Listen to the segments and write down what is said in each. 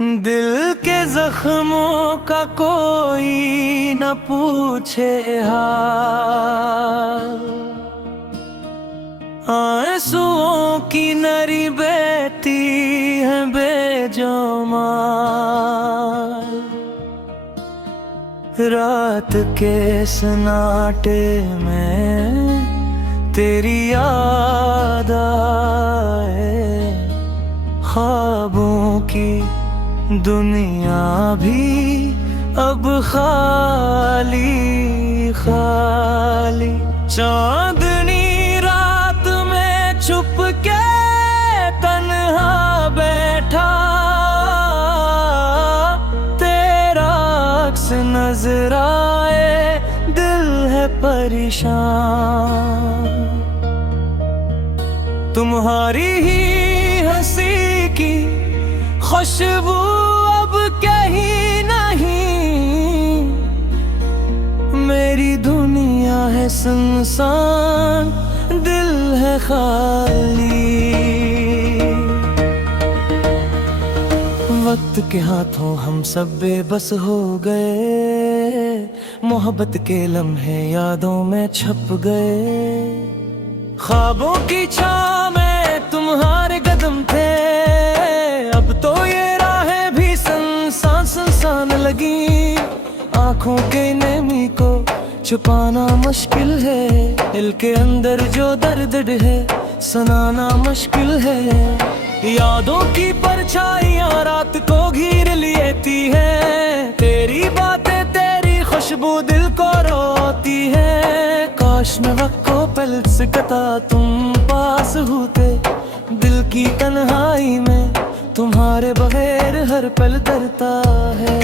दिल के जख्मों का कोई न पूछे हाल, आंसुओं की नरी बहती है बेजुमार। रात के सन्नाटे में तेरी याद आए, ख्वाबों की दुनिया भी अब खाली खाली। चांदनी रात में छुप के तन्हा बैठा, तेरा अक्स नजर आए, दिल है परेशान। तुम्हारी ही हंसी की खुशबू अब कहीं नहीं, मेरी दुनिया है सुनसान, दिल है खाली। वक्त के हाथों हम सब बेबस हो गए, मोहब्बत के लम्हे यादों में छप गए। ख्वाबों की छाँव में तुम्हारे कदम थे, अब तो ये राहें भी सुनसान सुनसान लगी। आँखों के नमी को छुपाना मुश्किल है, दिल के अंदर जो दर्द है सुनाना मुश्किल है। यादों की परछाइयाँ रात को घेर लेती है, तेरी बातें तेरी खुशबू दिल को रोती है। काश मैं वक्त को पल से कता तुम पास होते, दिल की तन्हाई में तुम्हारे बगैर हर पल डरता है।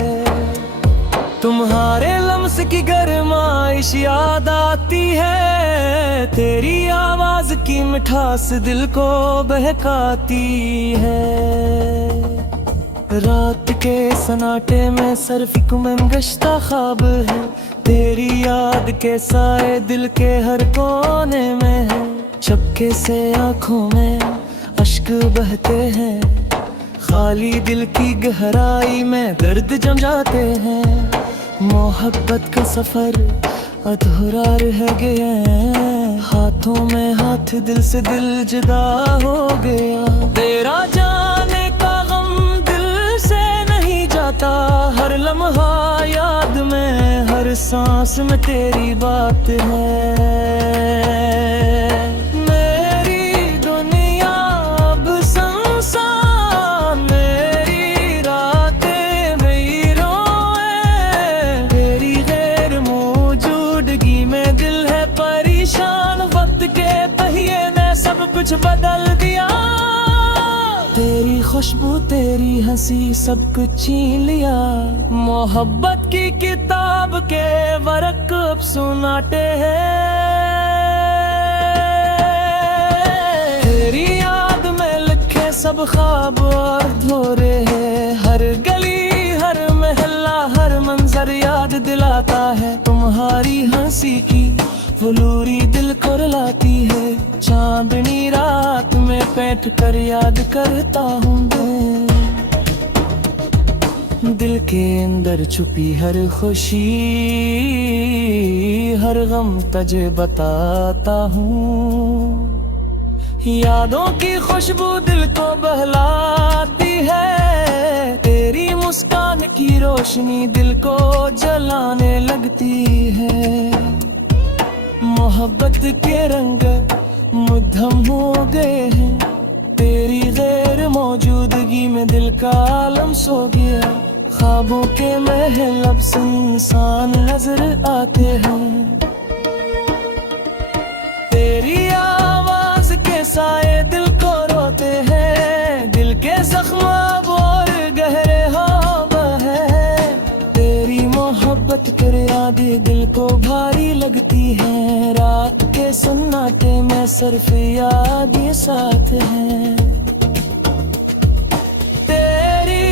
तुम्हारे लम्स की गरमाइश याद आती है, तेरी आवाज की मिठास दिल को बहकाती है। रात के सन्नाटे में सिर्फ एक गश्ता ख्वाब है, तेरी याद के साए दिल के हर कोने में है। चपके से आँखों में अश्क बहते हैं, खाली दिल की गहराई में दर्द जम जाते हैं। मोहब्बत का सफर अधूरा रह गया, हाथों में हाथ दिल से दिल जुदा हो गया। तेरा जाने का गम दिल से नहीं जाता, हर लम्हा याद में हर सांस में तेरी बात है। कुछ बदल दिया, तेरी खुशबू तेरी हंसी सब कुछ छीन लिया। मोहब्बत की किताब के वर्क अब सुनाते हैं, तेरी याद में लिखे सब ख्वाब और अधूरे हैं। हर गली हर महल्ला हर मंजर याद दिलाता है, तुम्हारी हंसी की फुलूरी दिल को रुलाती है। चांदनी रात में बैठ कर याद करता हूँ दिल के अंदर छुपी हर खुशी, हर गम तुझे बताता हूँ। यादों की खुशबू दिल को बहलाती है, तेरी मुस्कान की रोशनी दिल को जलाने लगती है। मोहब्बत के रंग मुद्दम हो गए हैं, तेरी गैर मौजूदगी में दिल का आलम सो गया। ख्वाबों के महल अब सुनसान नजर आते हैं, तेरी आवाज के साए दिल को रोते हैं। दिल के जख्म अब और गहरे हो गए, तेरी मोहब्बत कर यादें दिल को भारी लगती है। रात के सन्नाटे में सिर्फ याद ये साथ है, तेरी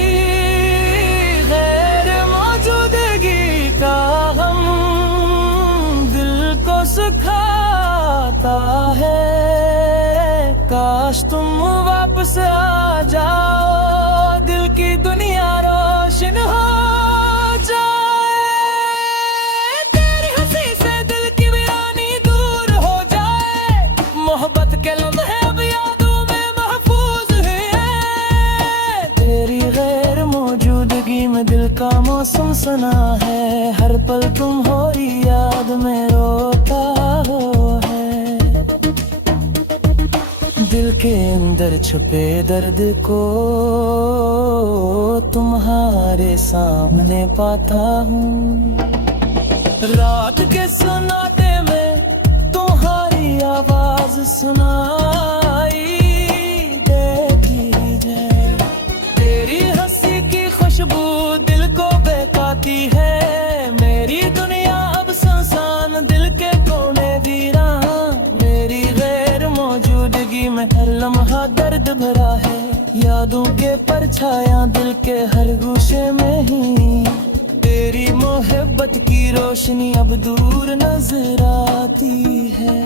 गैर मौजूदगी का गम दिल को सुखाता है। काश तुम वापस आ जाओ, दिल की दुनिया मौसम सना है, हर पल तुम्हारी याद में रोता हो है। दिल के अंदर छुपे दर्द को तुम्हारे सामने पाता हूँ। रात के सन्नाटे में तुम्हारी आवाज सुनाई देती है। तेरी हंसी की खुशबू दिल को बहकाती है। मेरी दुनिया अब सुनसान, दिल के कोने वीरान। मेरी गैर मौजूदगी में हर लम्हा दर्द भरा है। यादों के परछायां दिल के हर गोशे में ही। तेरी मोहब्बत की रोशनी अब दूर नजर आती है।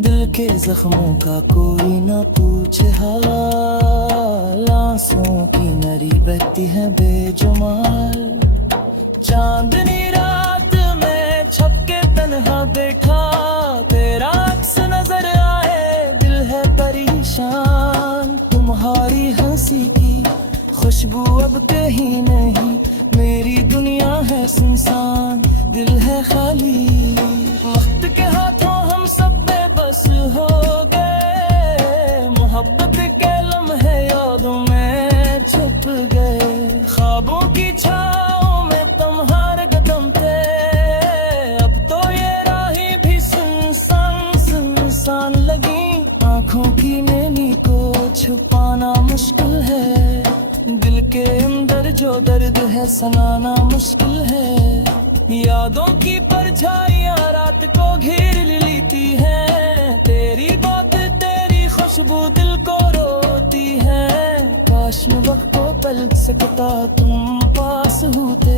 दिल के जख्मों का कोई ना पूछे हाल, आंसुओं की नरी बहती है बेजुमाल। चांदनी रात में छप के तन्हा बैठा, तेरा अक्स नजर आए दिल है परेशान। तुम्हारी हंसी की खुशबू अब कहीं नहीं। मेरी दुनिया है सुनसान, दिल है खाली। वक्त के हाथों हम सब बेबस हो गए। मोहब्बत के लम्हे यादों में छुप गए। ख्वाबों की छाओं में तुम्हारे कदम थे। अब तो ये राहें भी सुनसान सुनसान लगी। आंखों की नैनी को छुपाना मुश्किल है। दिल के अंदर जो दर्द है सनाना मुश्किल है। यादों की परछाइयां रात को घेर लेती है। तेरी बात तेरी खुशबू दिल को रोती है। काश में वक्त को पल सकता तुम पास होते।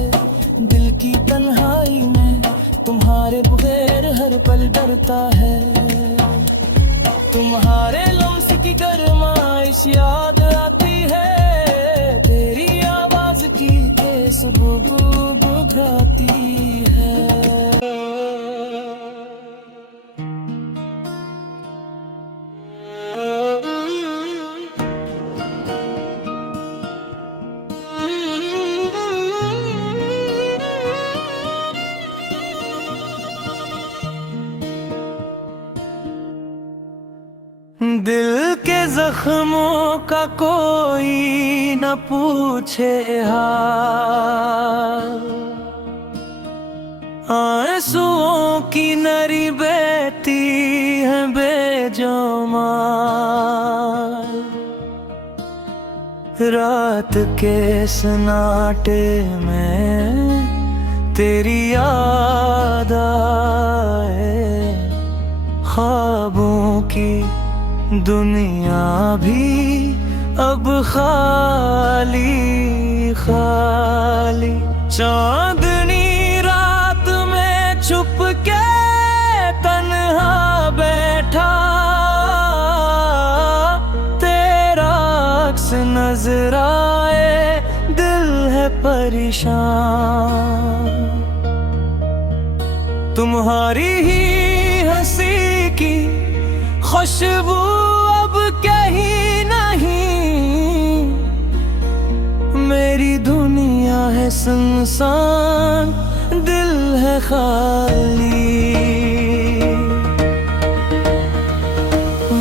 दिल की तन्हाई में तुम्हारे बगैर हर पल डरता है। तुम्हारे लम्स की गरमाइश याद आती है। तेरी आवाज की खुशबू बुझाती है। दिल के जख्मों का कोई न पूछे हाल, आंसुओं की नरी बहती है बेजुमाल। रात के सन्नाटे में तेरी याद आए। ख्वाबों की दुनिया भी अब खाली खाली। चांदनी रात में छुप के तन्हा बैठा, तेरा अक्स नजर आए दिल है परेशान। तुम्हारी ही हंसी की खुशबू अब कहीं नहीं। मेरी दुनिया है सुनसान, दिल है खाली।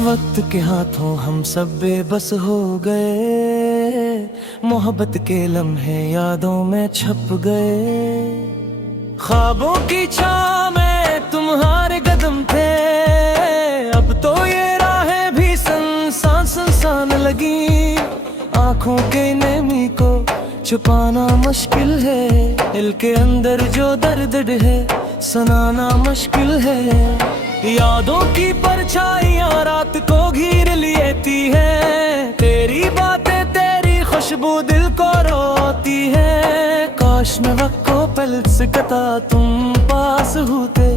वक्त के हाथों हम सब बेबस हो गए। मोहब्बत के लम्हे यादों में छप गए। ख्वाबों की छाव में तुम्हारे कदम थे। अब तो ये राहें भी सुनसान सुनसान लगी। आंखों के नमी को छुपाना मुश्किल है। दिल के अंदर जो दर्द है सुनाना मुश्किल है। यादों की परछाइयां रात को घेर लेती है। तेरी बातें तेरी खुशबू दिल को रोती है। काश में वक्त को पल सकता तुम पास होते।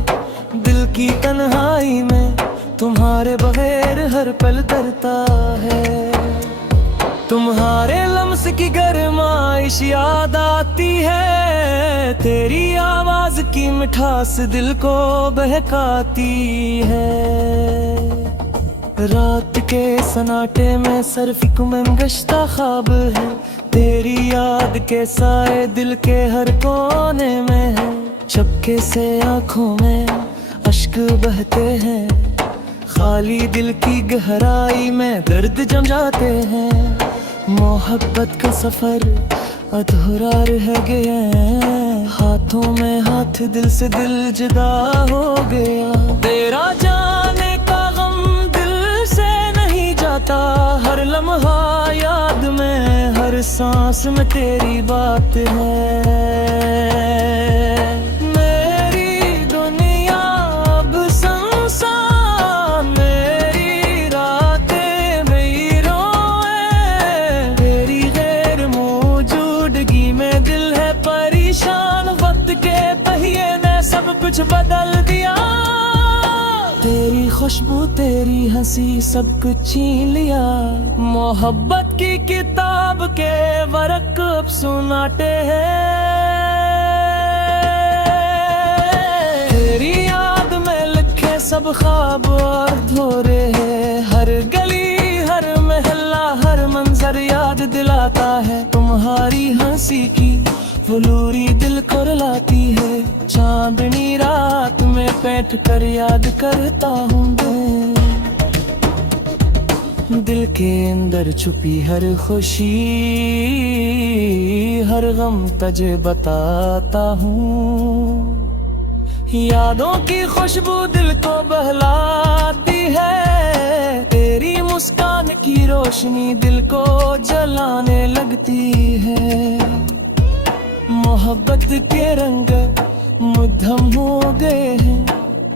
दिल की तन्हाई में तुम्हारे बगैर हर पल डरता है। तुम्हारे लम्स की गरमाइश याद आती है। तेरी आवाज की मिठास दिल को बहकाती है। रात के सन्नाटे में सिर्फ एक मनगश्ता ख्वाब है। तेरी याद के साए दिल के हर कोने में है, चपके से आंखों में अश्क बहते हैं, खाली दिल की गहराई में दर्द जम जाते हैं। मोहब्बत का सफर अधूरा रह गया, हाथों में हाथ दिल से दिल जुदा हो गया। तेरा जाने का गम दिल से नहीं जाता, हर लम्हा याद में, हर सांस में तेरी बात है। कुछ बदल दिया, तेरी खुशबू तेरी हंसी सब कुछ छीन लिया। मोहब्बत की किताब के वर्क अब सुनाते हैं, तेरी याद में लिखे सब ख्वाब और धोरे हैं। हर गली हर महल्ला हर मंजर याद दिलाता है, तुम्हारी हंसी की फुलूरी दिल को रुलाती है। चांदनी रात में बैठ कर याद करता हूँ दिल के अंदर छुपी हर खुशी, हर गम तुझे बताता हूँ। यादों की खुशबू दिल को बहलाती है, तेरी मुस्कान की रोशनी दिल को जलाने लगती है। मोहब्बत के रंग मुद्दम हो गए हैं,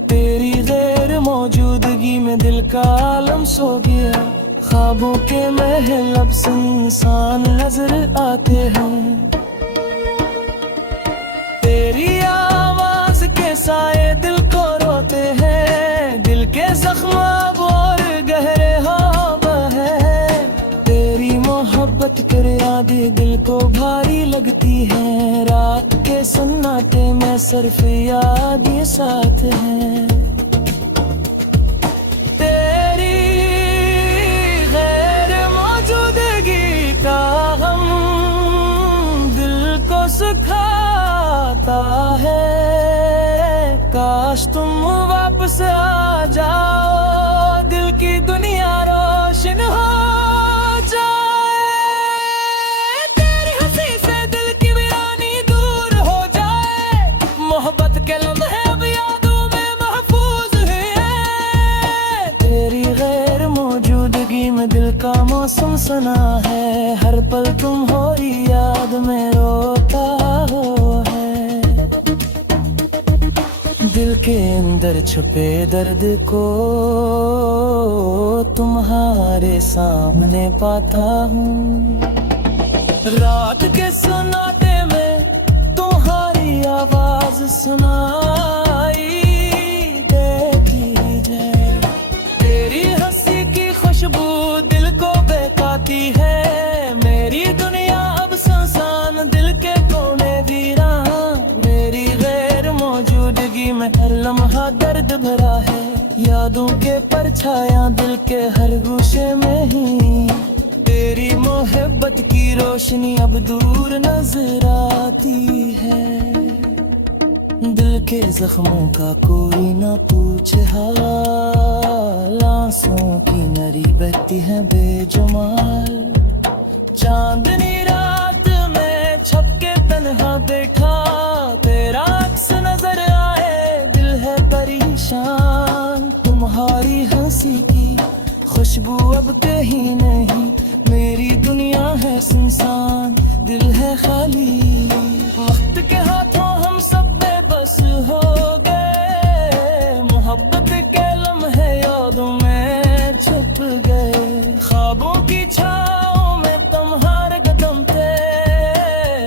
तेरी गैर मौजूदगी में दिल का आलम सो गया। ख्वाबों के महल अब सुनसान नजर आते हैं, तेरी आवाज के साए दिल को रोते हैं। दिल के जख्म अब और गहरे हो गए, तेरी मोहब्बत कर यादें दिल को भारी लगती है। रात के सन्नाटे में सिर्फ याद ये साथ है, तेरी गैर मौजूदगी का गम दिल को सुखाता है। काश तुम वापस आ जाओ, दिल की दुनिया रोशन हो। दिल का मौसम सुना है, हर पल तुम हो याद में रोता हो है। दिल के अंदर छुपे दर्द को तुम्हारे सामने पाता हूँ। रात के सन्नाटे में तुम्हारी आवाज सुनाई देती है, तेरी हंसी की खुशबू दिल को बहकाती है। मेरी दुनिया अब सुनसान दिल के कोने वीरान, मेरी गैर मौजूदगी में हर लम्हा दर्द भरा है। यादों के परछाया दिल के हर गोशे में ही, तेरी मोहब्बत की रोशनी अब दूर नजर आती है। दिल के जख्मों का कोई ना पूछे हाल, आंसुओं की नरी बहती है बेजुमाल। चांदनी रात में छप के तन्हा बैठा, तेरा अक्स नजर आए दिल है परेशान। तुम्हारी हंसी की खुशबू अब कहीं नहीं, मेरी दुनिया है सुनसान दिल है खाली। वक्त के हाथों हम सब बेबस हो गए, मोहब्बत के लम्हे यादों में छुप गए। ख्वाबों की छाओं में तुम्हारे कदम थे,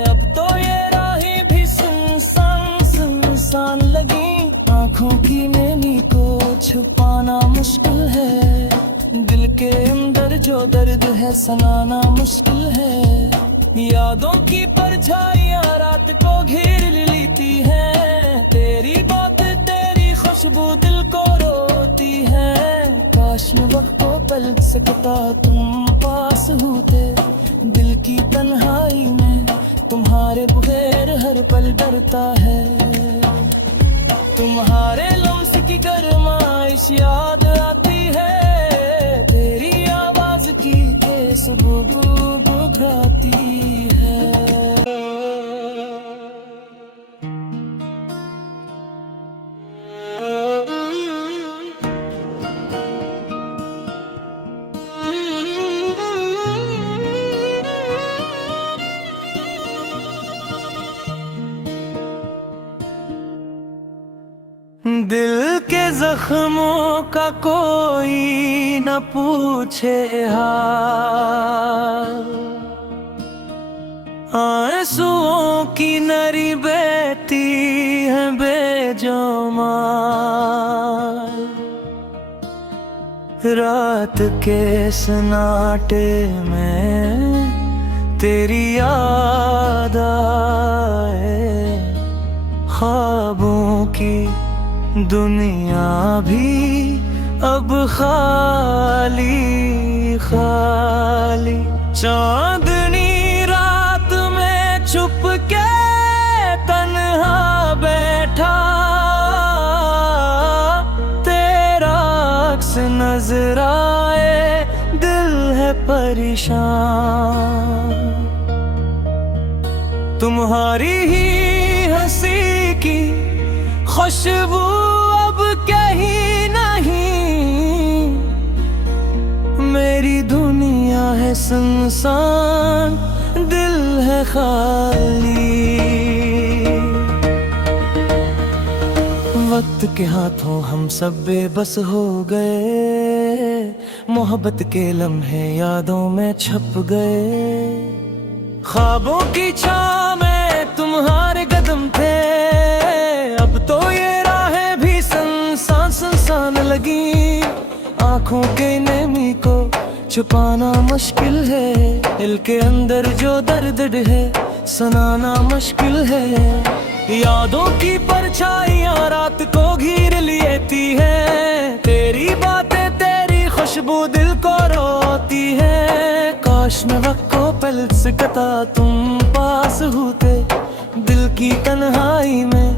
अब तो ये राहें भी सुनसान सुनसान लगी। आँखों की नैनी को छुपाना मुश्किल है, दिल के अंदर जो दर्द है सनाना मुश्किल है। यादों की परछाइयाँ रात को घेर लेती है, तेरी बात तेरी खुशबू दिल को रोती है। काश मैं वक्त को पलट सकता तुम पास होते, दिल की तन्हाई में तुम्हारे बगैर हर पल डरता है। तुम्हारे लम्स की गरमाइश याद आती है, तेरी आवाज की केस घबराती है। दिल के जख्मों का कोई न पूछे हाल, आंसुओं की नरी बहती है बेजुमार। रात के सन्नाटे में तेरी याद आए, ख्वाबों की दुनिया भी अब खाली खाली। चांदनी रात में छुप के तन्हा बैठा, तेरा अक्स नजर आए, दिल है परेशान। तुम्हारी ही हंसी की खुशबू अब कहीं नहीं, मेरी दुनिया है सुनसान, दिल है खाली। वक्त के हाथों हम सब बेबस हो गए, मोहब्बत के लम्हे यादों में छप गए। ख्वाबों की छाँव में तुम्हारे कदम थे, अब तो ये राहें भी सुनसान सुनसान लगी। आंखों के नमी को छुपाना मुश्किल है, दिल के अंदर जो दर्द है सुनाना मुश्किल है। यादों की परछाइयाँ रात को घेर लेती है, तेरी बातें तेरी खुशबू दिल को रोती है। काश मैं वक्त को पल से कता तुम पास होते, दिल की तन्हाई में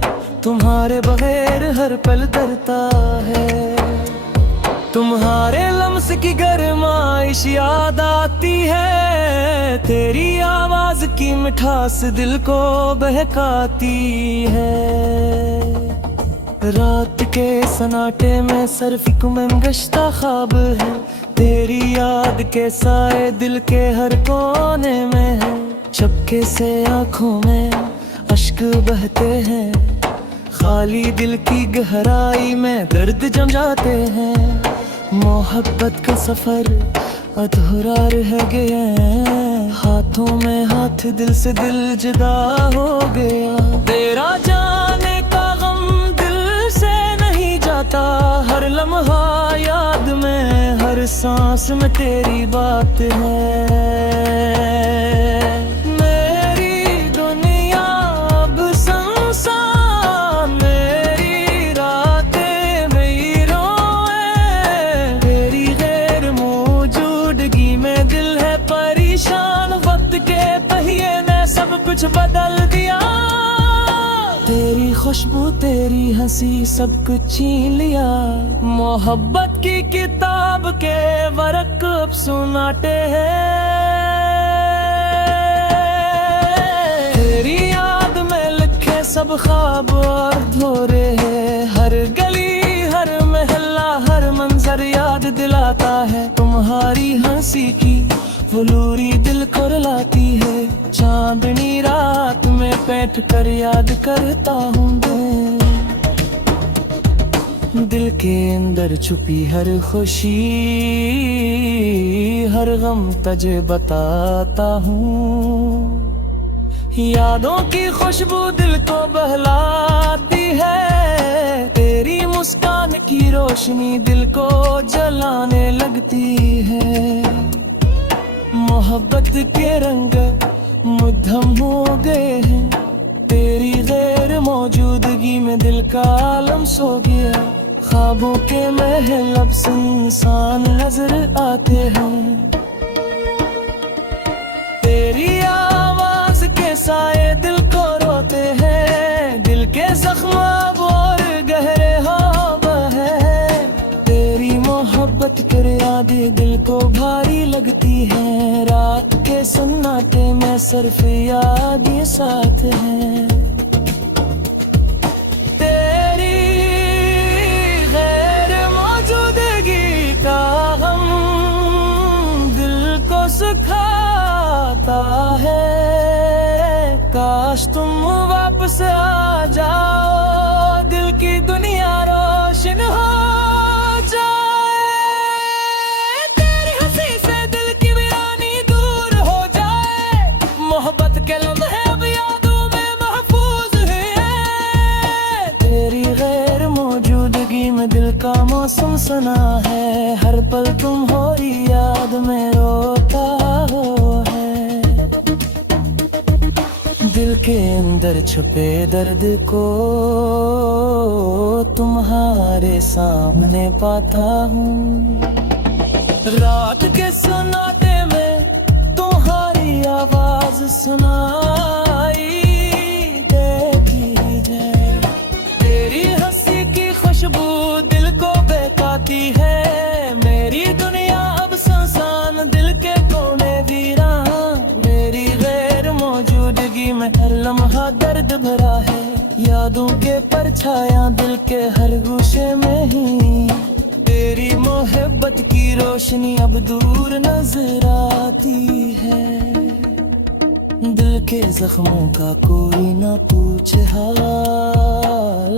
तुम्हारे बगैर हर पल डरता है। तुम्हारे लम्स की गरमाइश याद आती है, तेरी आवाज की मिठास दिल को बहकाती है। रात के सन्नाटे में सिर्फ में गश्ता ख्वाब है, तेरी याद के साए दिल के हर कोने में है। चपके से आंखों में अश्क बहते हैं, खाली दिल की गहराई में दर्द जम जाते हैं। मोहब्बत का सफर अधूरा रह गया, हाथों में हाथ दिल से दिल जुदा हो गया। तेरा जाने का गम दिल से नहीं जाता, हर लम्हा याद में हर सांस में तेरी बात है। कुछ बदल दिया, तेरी खुशबू तेरी हंसी सब कुछ छीन लिया। मोहब्बत की किताब के वर्क अब सुनाते हैं, तेरी याद में लिखे सब ख्वाब और अधूरे हैं। हर गली हर महल्ला हर मंजर याद दिलाता है, तुम्हारी हंसी की फुलूरी दिल को रुलाती है। चांदनी रात में बैठ कर याद करता हूँ दिल के अंदर छुपी हर खुशी, हर गम तुझे बताता हूँ। यादों की खुशबू दिल को बहलाती है, तेरी मुस्कान की रोशनी दिल को जलाने लगती है। मोहब्बत के रंग मुद्दम हो गए हैं, तेरी गैर मौजूदगी में दिल का आलम सो गया। ख्वाबों के महल अब सुनसान नजर आते हैं, दिल को भारी लगती है। रात के सन्नाटे में सिर्फ याद ये साथ है। तेरी गैर मौजूदगी का गम दिल को सुखाता है। काश तुम वापस आ जाओ, दिल की दुनिया रोशन हो जाए। तेरी हंसी से दिल की वीरानी दूर हो जाए। मोहब्बत के लम्हे अब यादों में महफूज है। तेरी गैर मौजूदगी में दिल का मौसम सुना है। हर पल तुम हो याद में रोता हो है। दिल के अंदर छुपे दर्द को तुम्हारे सामने पाता हूँ। रात के सन्नाटे में तुम्हारी आवाज सुनाई देती है। तेरी हंसी की खुशबू दिल को बहकाती है। मेरी दुनिया अब सुनसान, दिल के कोने वीरान। मेरी गैर मौजूदगी में हर लम्हा दर्द भरा है। यादों के परछायां दिल के हर गोशे में ही। तेरी मोहब्बत की रोशनी अब दूर नजर आती है। दिल के जख्मों का कोई ना पूछे हाल।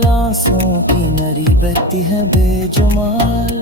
आंसुओं की नरी बहती है बेजुमाल।